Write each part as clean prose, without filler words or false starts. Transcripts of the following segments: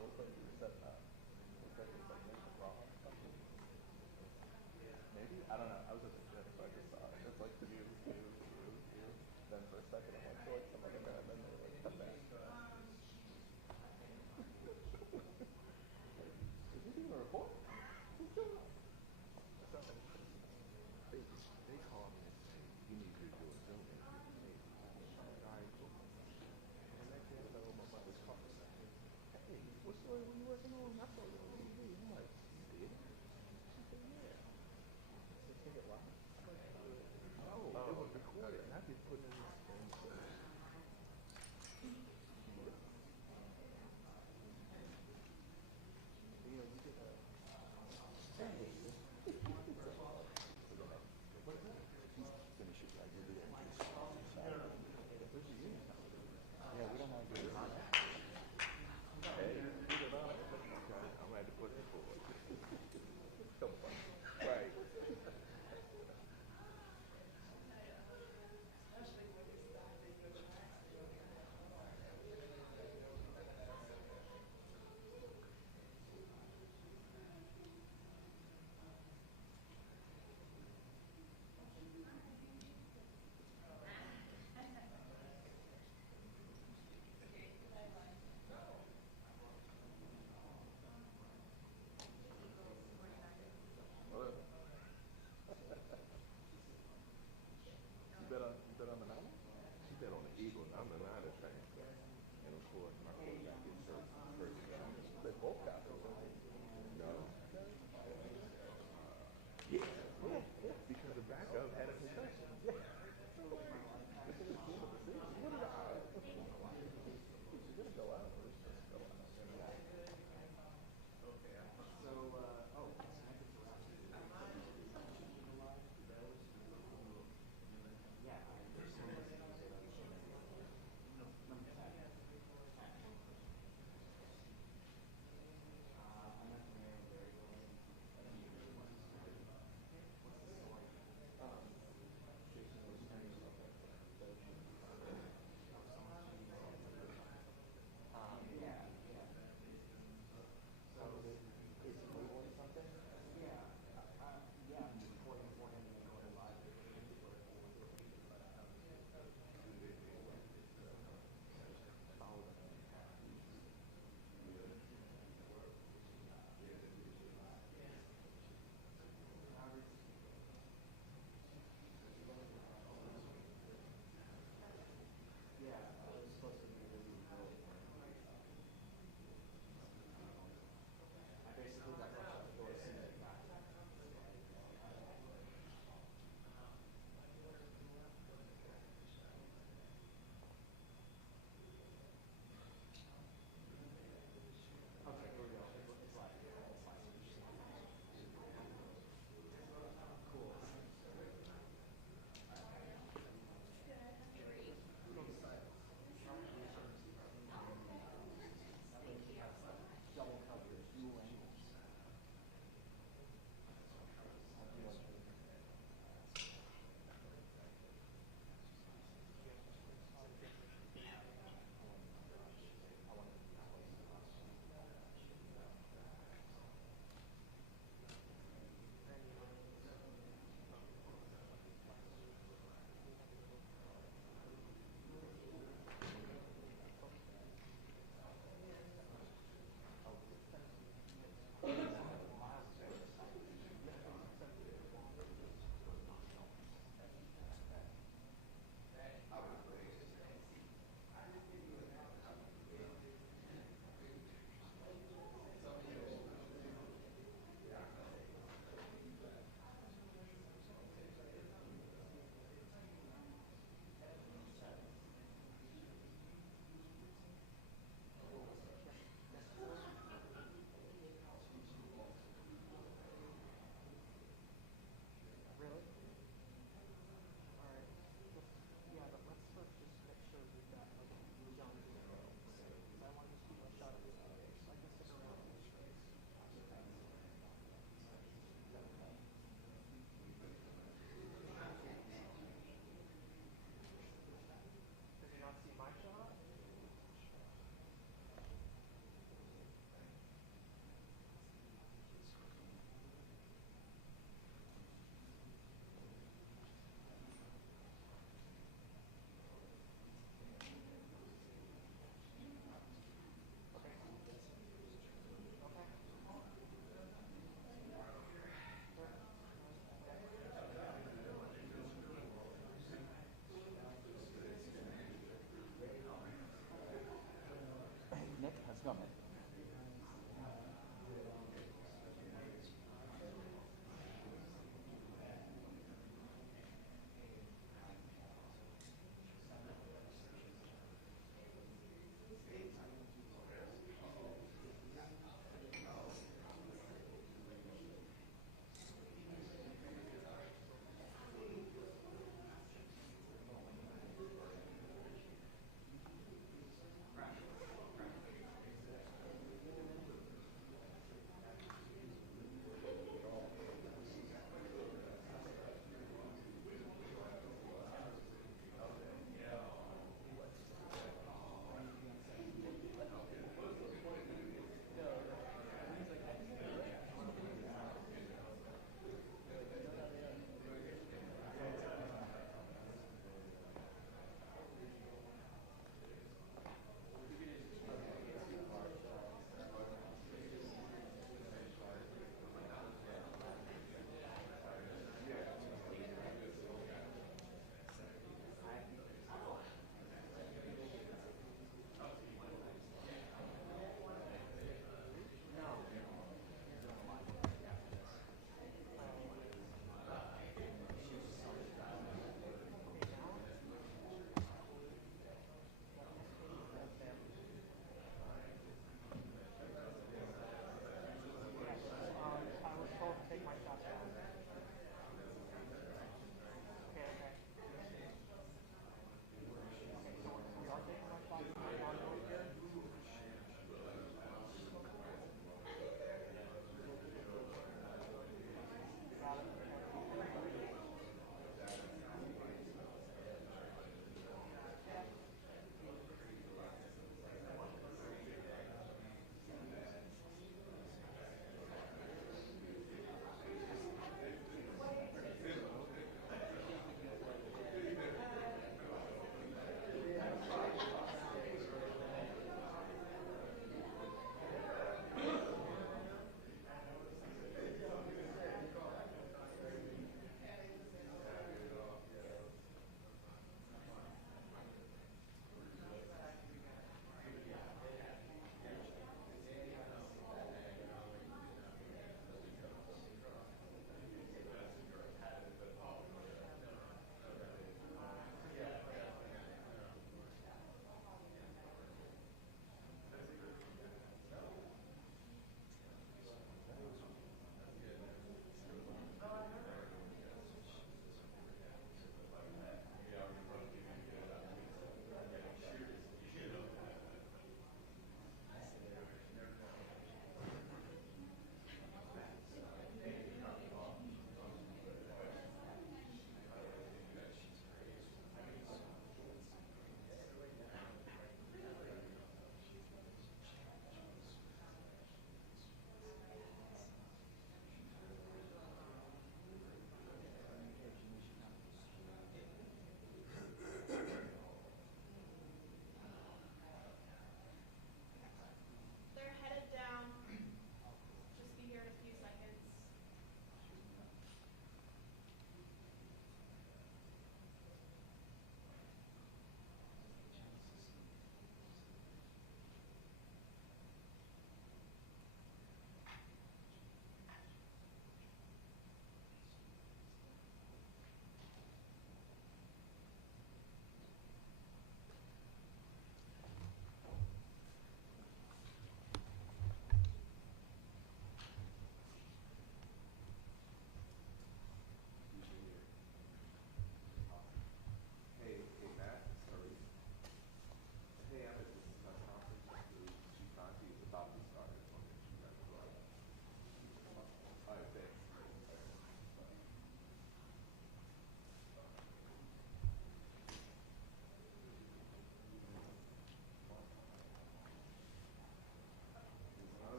looks like you set up. Looks like it's like maybe wrong. Maybe? I don't know. I was at the gym, so I just saw it. It's like view. Then for a second I went to like some other guy, and then they like come back. Is he doing a report? What's going on? They call me and say, you need to do a Zoom interview. All right, cool. And next thing I know, my mother's calling. Hey, what story were you working on? I saw you on TV. I'm like, you did? She said, yeah. Is this it live? No, it was recorded, and I just put it in this thing. You know, you did a... Hey. What's that? He's gonna shoot like you do that. Yeah, we don't have good contact. Hey, I'm gonna have to put it forward. So funny. Right.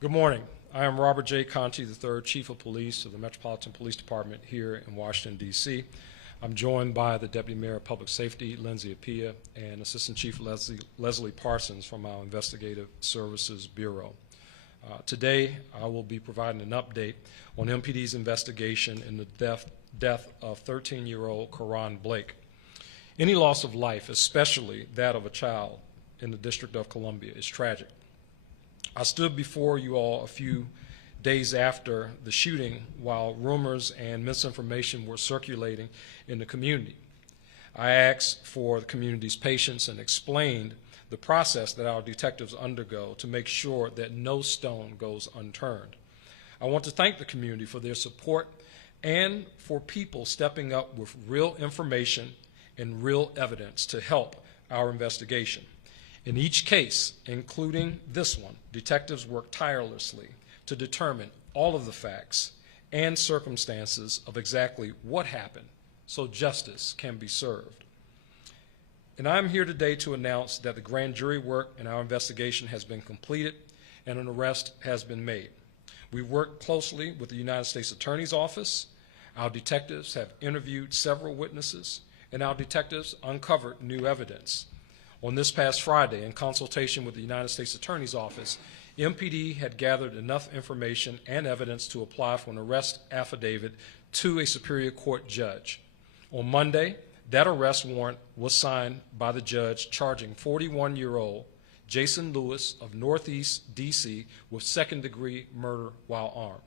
Good morning. I am Robert J. Conti, III, Chief of Police of the Metropolitan Police Department here in Washington, D.C. I'm joined by the Deputy Mayor of Public Safety, Lindsay Appiah, and Assistant Chief Leslie Parsons from our Investigative Services Bureau. Today, I will be providing an update on MPD's investigation in the death of 13-year-old Karon Blake. Any loss of life, especially that of a child in the District of Columbia, is tragic. I stood before you all a few days after the shooting while rumors and misinformation were circulating in the community. I asked for the community's patience and explained the process that our detectives undergo to make sure that no stone goes unturned. I want to thank the community for their support and for people stepping up with real information and real evidence to help our investigation. In each case, including this one, detectives worked tirelessly to determine all of the facts and circumstances of exactly what happened so justice can be served. And I'm here today to announce that the grand jury work in our investigation has been completed and an arrest has been made. We've worked closely with the United States Attorney's Office. Our detectives have interviewed several witnesses, and our detectives uncovered new evidence. On this past Friday, in consultation with the United States Attorney's Office, MPD had gathered enough information and evidence to apply for an arrest affidavit to a Superior Court judge. On Monday, that arrest warrant was signed by the judge charging 41-year-old Jason Lewis of Northeast D.C. with second-degree murder while armed.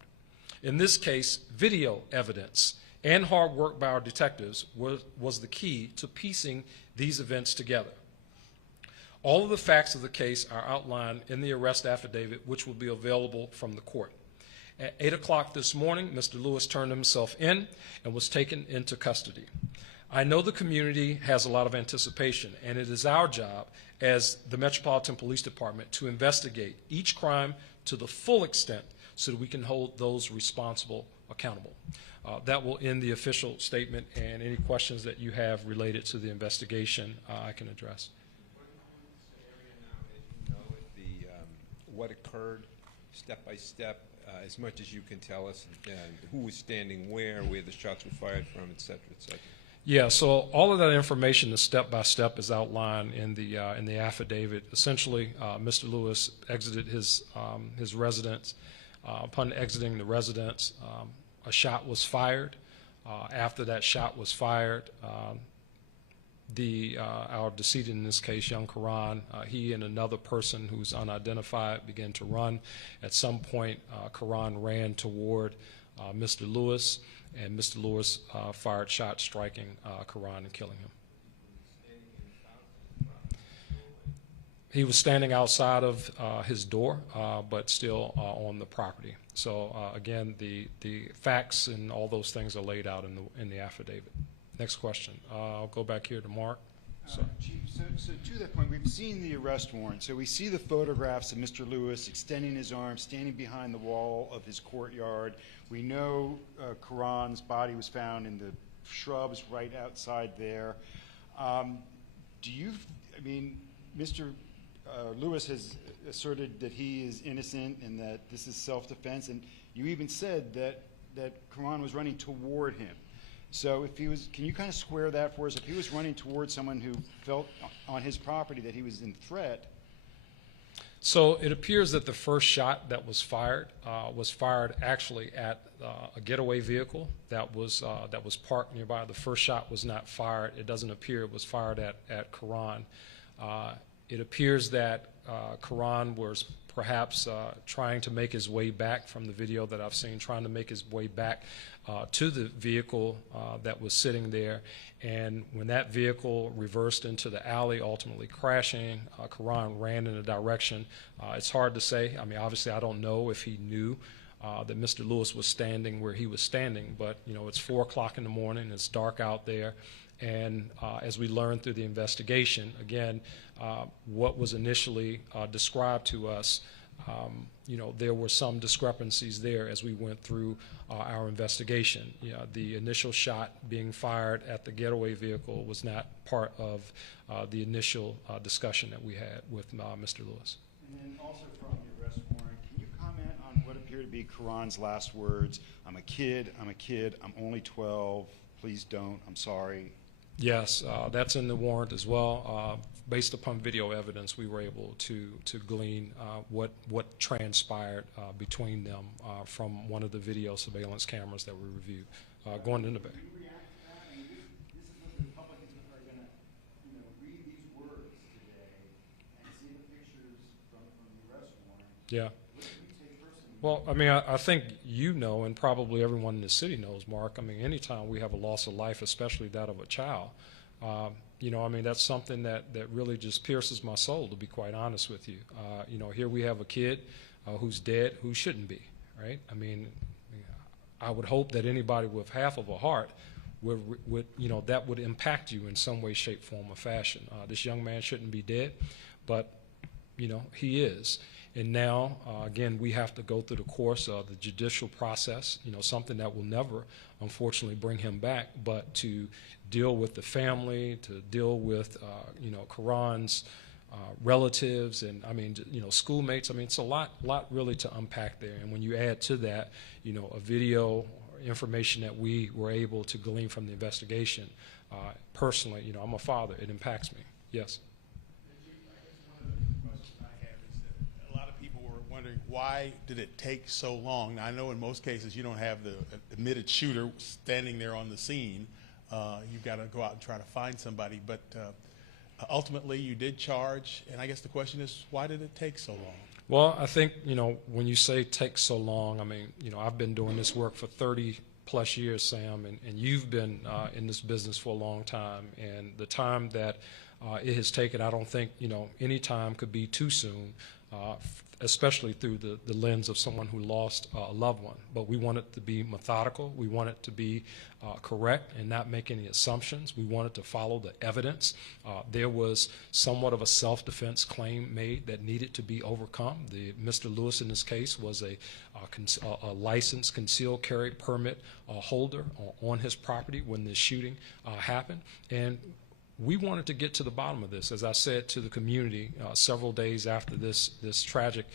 In this case, video evidence and hard work by our detectives was the key to piecing these events together. All of the facts of the case are outlined in the arrest affidavit, which will be available from the court. At 8 o'clock this morning, Mr. Lewis turned himself in and was taken into custody. I know the community has a lot of anticipation, and it is our job as the Metropolitan Police Department to investigate each crime to the full extent so that we can hold those responsible accountable. That will end the official statement, and any questions that you have related to the investigation I can address. What occurred step by step, as much as you can tell us, who was standing where the shots were fired from, et cetera, et cetera. Yeah, so all of that information, the step by step, is outlined in the affidavit. Essentially, Mr. Lewis exited his residence. Upon exiting the residence, a shot was fired. After that shot was fired, our decedent in this case, young Karon, he and another person who's unidentified began to run. At some point, Karon ran toward Mr. Lewis, and Mr. Lewis fired shots, striking Karon and killing him. He was standing outside of his door, but still on the property. So again, the facts and all those things are laid out in the affidavit. Next question. I'll go back here to Mark. Chief, so to that point, we've seen the arrest warrant. So we see the photographs of Mr. Lewis extending his arms, standing behind the wall of his courtyard. We know Karon's body was found in the shrubs right outside there. Mr. Lewis has asserted that he is innocent and that this is self-defense, and you even said that Karon was running toward him. So if he was, can you kind of square that for us? If he was running towards someone who felt on his property that he was in threat. So it appears that the first shot that was fired actually at a getaway vehicle that was parked nearby. The first shot was not fired. It doesn't appear it was fired at Karon. It appears that Karon was perhaps trying to make his way back from the video that I've seen, trying to make his way back to the vehicle that was sitting there. And when that vehicle reversed into the alley, ultimately crashing, Karon ran in a direction. It's hard to say. I mean, obviously, I don't know if he knew that Mr. Lewis was standing where he was standing, but you know, it's 4 o'clock in the morning. It's dark out there. And as we learned through the investigation, again, what was initially described to us, you know, there were some discrepancies there as we went through our investigation. You know, the initial shot being fired at the getaway vehicle was not part of the initial discussion that we had with Mr. Lewis. And then also from the arrest warrant, can you comment appear to be Karon's last words. I'm a kid, I'm only 12, please don't, I'm sorry. Yes, that's in the warrant as well. Based upon video evidence, we were able to glean what transpired between them from one of the video surveillance cameras that we reviewed. Going into the Can you react to that? I mean, this is what the Republicans are going to, read these words today and see the pictures from the arrest warrant. Yeah. What do you take personally? Well, I mean, I think you know, and probably everyone in the city knows, Mark. I mean, anytime we have a loss of life, especially that of a child, I mean, that's something that really just pierces my soul, to be quite honest with you. Here we have a kid who's dead, who shouldn't be, right? I mean, I would hope that anybody with half of a heart would that would impact you in some way, shape, form, or fashion. This young man shouldn't be dead, but, he is. And now, again, we have to go through the course of the judicial process, something that will never, unfortunately, bring him back, but to deal with the family, to deal with, Karon's relatives, and, I mean, schoolmates. I mean, it's a lot really to unpack there. And when you add to that, a video information that we were able to glean from the investigation, personally, I'm a father. It impacts me. Yes. Wondering why did it take so long? Now, I know in most cases you don't have the admitted shooter standing there on the scene. You've got to go out and try to find somebody, but ultimately you did charge, and I guess the question is, why did it take so long? Well, I think, when you say take so long, I mean, I've been doing this work for 30 plus years, Sam, and you've been in this business for a long time, and the time that it has taken, I don't think, any time could be too soon, especially through the lens of someone who lost a loved one. But we want it to be methodical. We want it to be correct and not make any assumptions. We want it to follow the evidence. There was somewhat of a self-defense claim made that needed to be overcome. Mr. Lewis in this case was a licensed concealed carry permit holder on his property when this shooting happened. And we wanted to get to the bottom of this. As I said to the community several days after this tragic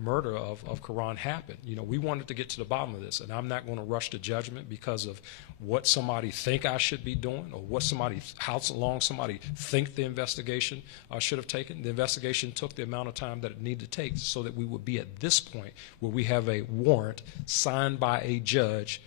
murder of Karon happened, we wanted to get to the bottom of this. And I'm not going to rush to judgment because of what somebody think I should be doing or how long somebody think the investigation should have taken. The investigation took the amount of time that it needed to take so that we would be at this point where we have a warrant signed by a judge,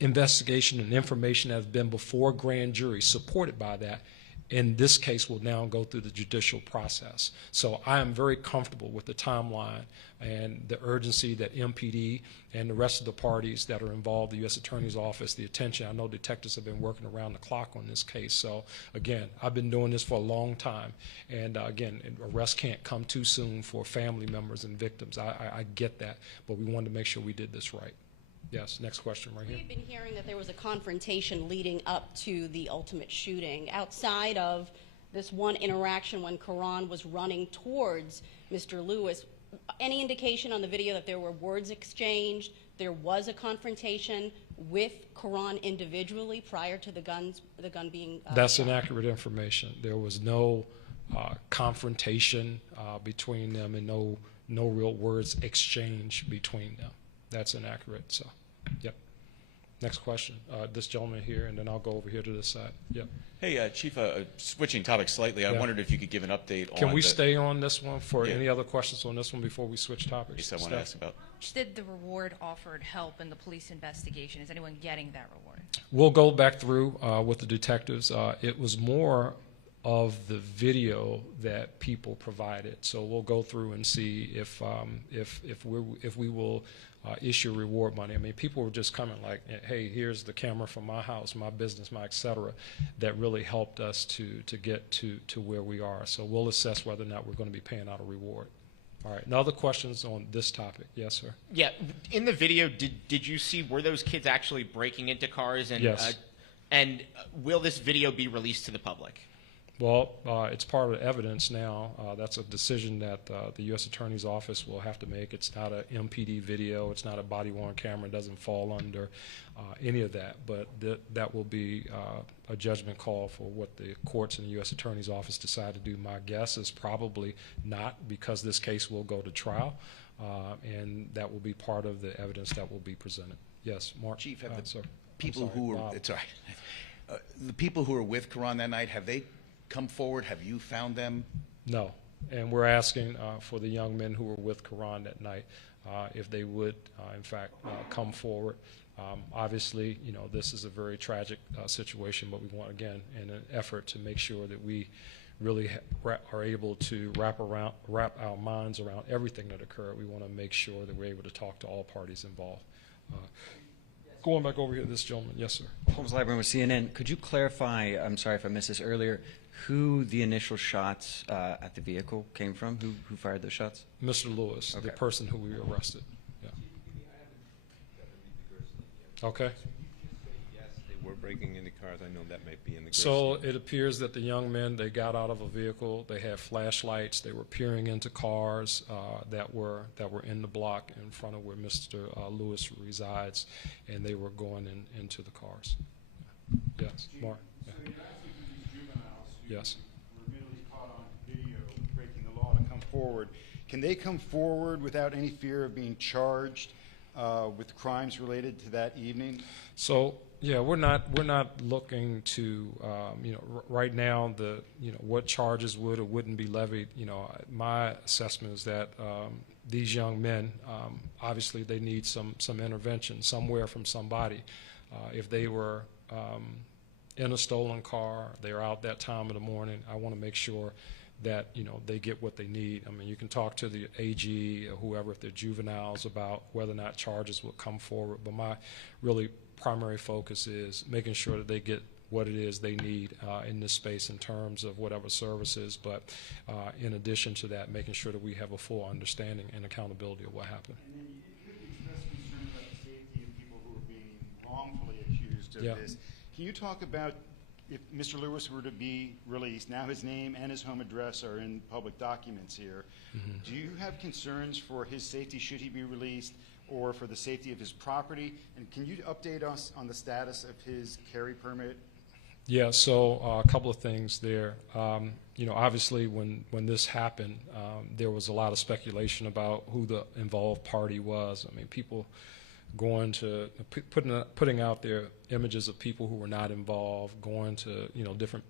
investigation and information that has been before grand jury supported by that, in this case will now go through the judicial process. So I am very comfortable with the timeline and the urgency that MPD and the rest of the parties that are involved, the U.S. Attorney's Office, the attention. I know detectives have been working around the clock on this case. So again, I've been doing this for a long time. And again, arrest can't come too soon for family members and victims. I get that, but we wanted to make sure we did this right. Yes, next question right here. We've been hearing that there was a confrontation leading up to the ultimate shooting. Outside of this one interaction when Karon was running towards Mr. Lewis, any indication on the video that there were words exchanged, there was a confrontation with Karon individually prior to the gun being That's shot? inaccurate information. There was no confrontation between them and no real words exchanged between them. That's inaccurate. So, yep. Next question. This gentleman here, and then I'll go over here to this side. Yep. Hey, Chief, switching topics slightly, I wondered if you could give an update on... Can we stay on this one for any other questions on this one before we switch topics? Yes, I want to ask about... How much did the reward offered help in the police investigation? Is anyone getting that reward? We'll go back through with the detectives. It was more of the video that people provided. So we'll go through and see if we will issue reward money. I mean, people were just coming like, hey, here's the camera from my house, my business, my et cetera, that really helped us to get to where we are. So we'll assess whether or not we're going to be paying out a reward. All right. Now other questions on this topic. Yes, sir. Yeah. In the video, did you see, were those kids actually breaking into cars? And, yes. And will this video be released to the public? Well, it's part of the evidence now. That's a decision that the U.S. Attorney's Office will have to make. It's not an MPD video. It's not a body-worn camera. It doesn't fall under any of that. But that will be a judgment call for what the courts and the U.S. Attorney's Office decide to do. My guess is probably not, because this case will go to trial. and that will be part of the evidence that will be presented. Yes, Mark? Chief, have the sir. people I'm sorry, who were, Bob. it's all right. The people who were with Karan that night, have they come forward? Have you found them? No, and we're asking for the young men who were with Karan that night if they would, in fact, come forward. Obviously, you know, this is a very tragic situation, but we want, again, in an effort to make sure that we really are able to wrap our minds around everything that occurred. We want to make sure that we're able to talk to all parties involved. Going back over here to this gentleman. Yes, sir. Holmes Library with CNN. Could you clarify, I'm sorry if I missed this earlier, who the initial shots at the vehicle came from? Who fired those shots? Mr. Lewis, the Okay. person who we arrested. Yeah. Okay. Yes, they were breaking into cars. I know that might be in the. So it appears that the young men, they got out of a vehicle. They had flashlights. They were peering into cars that were in the block in front of where Mr. Lewis resides, and they were going into the cars. Yes, Mark. Yeah. So you're asking for these juveniles who Yes. were admittedly caught on video breaking the law to come forward. Can they come forward without any fear of being charged with crimes related to that evening? So yeah, we're not looking to you know, right now what charges would or wouldn't be levied. You know, my assessment is that these young men obviously they need some intervention somewhere from somebody. If they were in a stolen car, they're out that time of the morning, I want to make sure that, you know, they get what they need. I mean, you can talk to the AG or whoever, if they're juveniles, about whether or not charges will come forward. But my really primary focus is making sure that they get what it is they need in this space in terms of whatever services. But in addition to that, making sure that we have a full understanding and accountability of what happened. And then you expressed concern about the safety of people who are being wrongfully accused of Yeah. this. Can you talk about if Mr. Lewis were to be released, now his name and his home address are in public documents here, do you have concerns for his safety should he be released, or for the safety of his property? And can you update us on the status of his carry permit? Yeah, so a couple of things there. You know, obviously when this happened, there was a lot of speculation about who the involved party was. I mean, people going to putting out their images of people who were not involved, going to, you know, different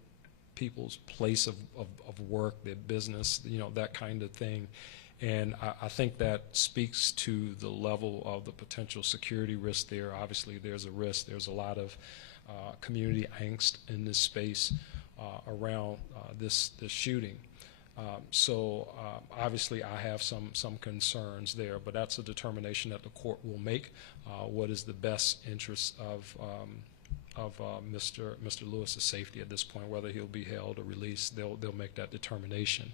people's place of work, their business, you know, that kind of thing. And I think that speaks to the level of the potential security risk there. Obviously, there's a risk. There's a lot of community angst in this space around this shooting. So obviously I have some concerns there, but that's a determination that the court will make. What is the best interest of Mr. Lewis's safety at this point, whether he'll be held or released, they'll make that determination.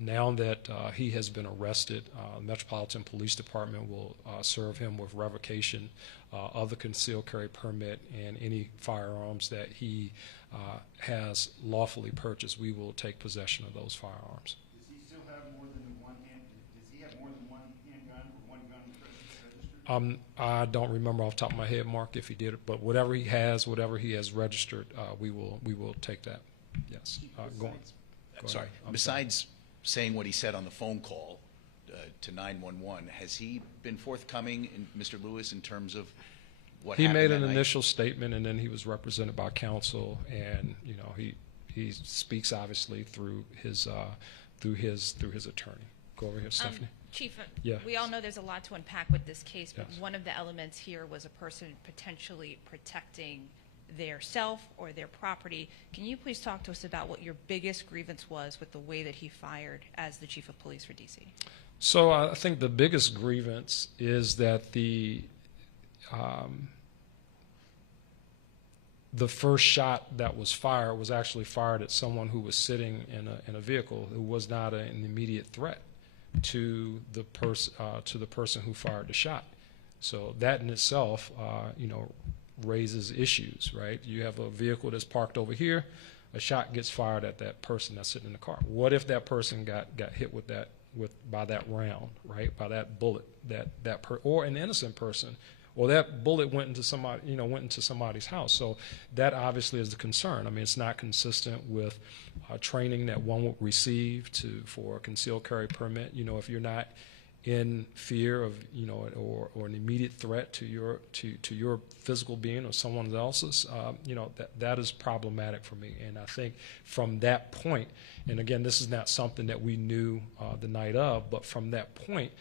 Now that he has been arrested, Metropolitan Police Department will serve him with revocation of the concealed carry permit and any firearms that he has lawfully purchased. We will take possession of those firearms. Does he still have more than one handgun or one gun registered? I don't remember off the top of my head, Mark, if he did it, but whatever he has registered, we will take that. Yes. Go on. Sorry. I'm Besides saying what he said on the phone call to 911, has he been forthcoming, Mr. Lewis, in terms of what He happened made that an night? initial statement, and then he was represented by counsel, and you know he speaks obviously through his attorney. Go over here, Stephanie. Chief, Yeah. we all know there's a lot to unpack with this case, but Yes. one of the elements here was a person potentially protecting their self or their property. Can you please talk to us about what your biggest grievance was with the way that he fired as the chief of police for D.C.? So I think the biggest grievance is that the first shot that was fired was actually fired at someone who was sitting in a vehicle who was not an immediate threat to the person who fired the shot. So that in itself, you know, raises issues, right? You have a vehicle that's parked over here, a shot gets fired at that person that's sitting in the car. What if that person got hit by that round, right? By that bullet, or an innocent person, or that bullet went into somebody's house. So that obviously is the concern. I mean, it's not consistent with training that one would receive for a concealed carry permit. You know, if you're not in fear of, or an immediate threat to your physical being or someone else's, that is problematic for me. And I think from that point, and again, this is not something that we knew the night of, but from that point,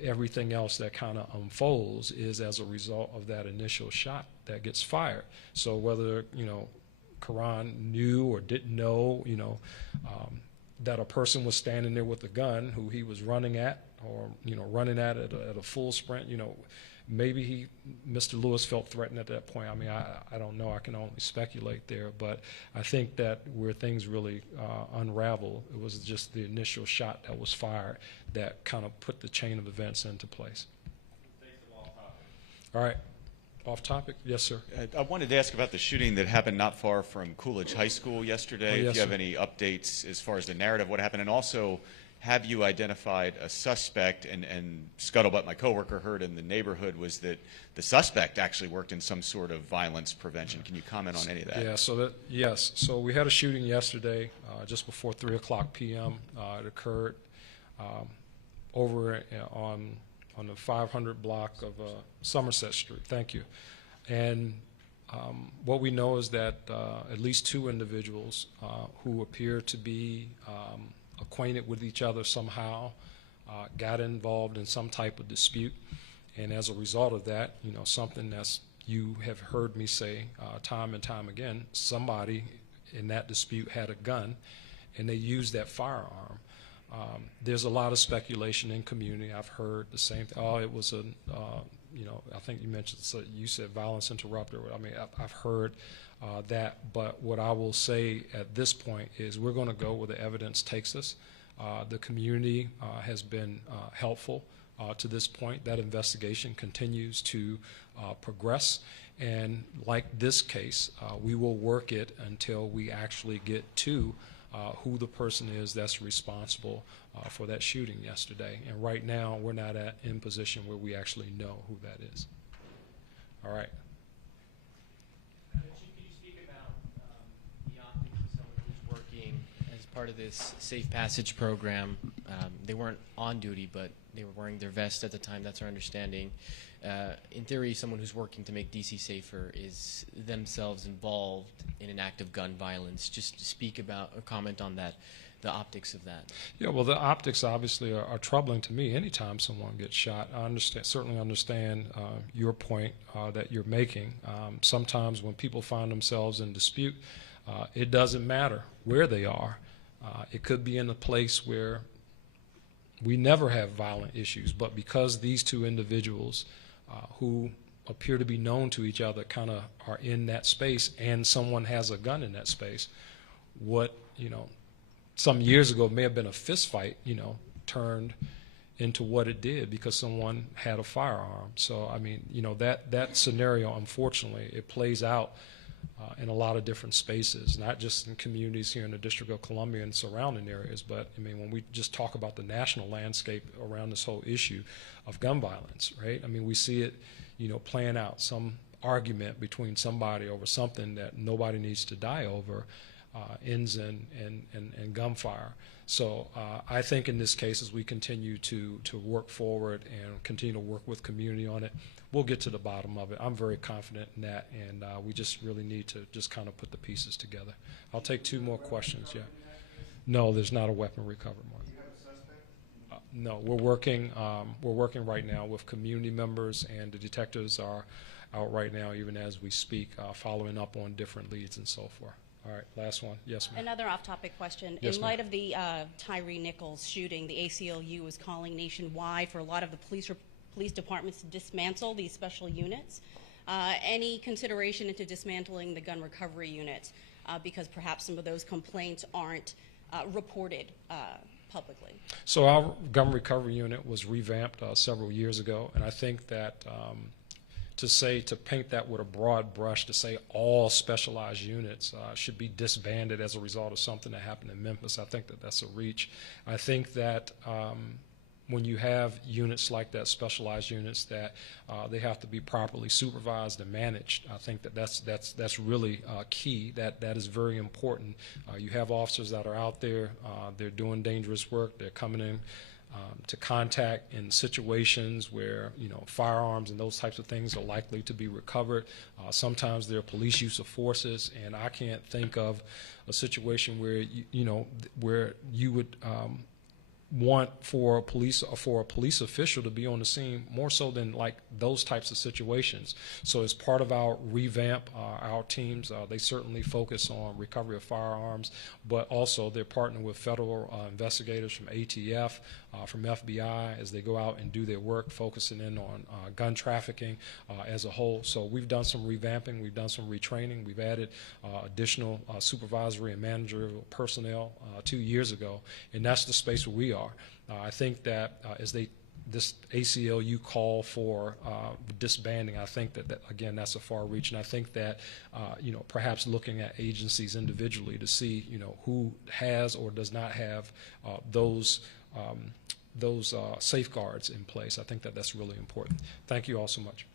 everything else that kind of unfolds is as a result of that initial shot that gets fired. So whether, Karon knew or didn't know, that a person was standing there with a gun who he was running at, or running at a full sprint, maybe Mr. Lewis felt threatened at that point. I mean, I don't know. I can only speculate there. But I think that where things really unraveled, it was just the initial shot that was fired that kind of put the chain of events into place. All right. Off topic? Yes, sir. I wanted to ask about the shooting that happened not far from Coolidge High School yesterday. Oh, yes, if you have sir. any updates as far as the narrative, what happened, and also, have you identified a suspect? And scuttlebutt my coworker heard in the neighborhood was that the suspect actually worked in some sort of violence prevention. Can you comment on any of that? Yeah. Yes. So we had a shooting yesterday, just before 3:00 p.m. It occurred over on the 500 block of Somerset Street. Thank you. And what we know is that at least two individuals who appear to be acquainted with each other somehow got involved in some type of dispute. And as a result of that, something that's you have heard me say time and time again, somebody in that dispute had a gun and they used that firearm. There's a lot of speculation in community. I've heard the same thing. Oh, it was I think you mentioned, you said violence interrupter. I mean, I've heard that, but what I will say at this point is we're going to go where the evidence takes us. The community has been helpful to this point. That investigation continues to progress, and like this case, we will work it until we actually get to who the person is that's responsible for that shooting yesterday. And right now, we're not in position where we actually know who that is. All right. Could you speak about the optics of someone who's working as part of this safe passage program? They weren't on duty, but they were wearing their vest at the time. That's our understanding. In theory, someone who's working to make DC safer is themselves involved in an act of gun violence. Just speak about or comment on that, the optics of that. Yeah, well, the optics obviously are troubling to me anytime someone gets shot. I certainly understand your point that you're making. Sometimes when people find themselves in dispute, it doesn't matter where they are. It could be in a place where we never have violent issues, but because these two individuals who appear to be known to each other kind of are in that space and someone has a gun in that space, what, some years ago may have been a fist fight, turned into what it did because someone had a firearm. So, I mean, that scenario, unfortunately, it plays out in a lot of different spaces, not just in communities here in the District of Columbia and surrounding areas, but, I mean, when we just talk about the national landscape around this whole issue of gun violence, right? I mean, we see it, playing out, some argument between somebody over something that nobody needs to die over ends in gunfire. So I think in this case, as we continue to work forward and continue to work with community on it, we'll get to the bottom of it. I'm very confident in that, and we just really need to just kind of put the pieces together. I'll take two more questions, yeah. No, there's not a weapon recovered, Mark. No, we're working right now with community members, and the detectives are out right now, even as we speak, following up on different leads and so forth. All right, last one. Yes, ma'am. Another off-topic question. Yes, in light of the Tyree Nichols shooting, the ACLU is calling nationwide for a lot of the police departments to dismantle these special units. Any consideration into dismantling the gun recovery units because perhaps some of those complaints aren't reported publicly? So our gun recovery unit was revamped several years ago, and I think that to paint that with a broad brush, to say all specialized units should be disbanded as a result of something that happened in Memphis, I think that that's a reach. I think that when you have units like that, specialized units, that they have to be properly supervised and managed. I think that that's really key. That is very important. You have officers that are out there, they're doing dangerous work, they're coming in to contact in situations where, you know, firearms and those types of things are likely to be recovered. Sometimes there are police use of forces, and I can't think of a situation where, where you would want for a police official to be on the scene more so than like those types of situations. So as part of our revamp, our teams, they certainly focus on recovery of firearms, but also they're partnering with federal investigators from ATF, from FBI, as they go out and do their work, focusing in on gun trafficking as a whole. So we've done some revamping, we've done some retraining, we've added additional supervisory and managerial personnel 2 years ago, and that's the space where we are. I think that as this ACLU call for disbanding, I think that again, that's a far reach, and I think that perhaps looking at agencies individually to see who has or does not have those safeguards in place. I think that that's really important. Thank you all so much.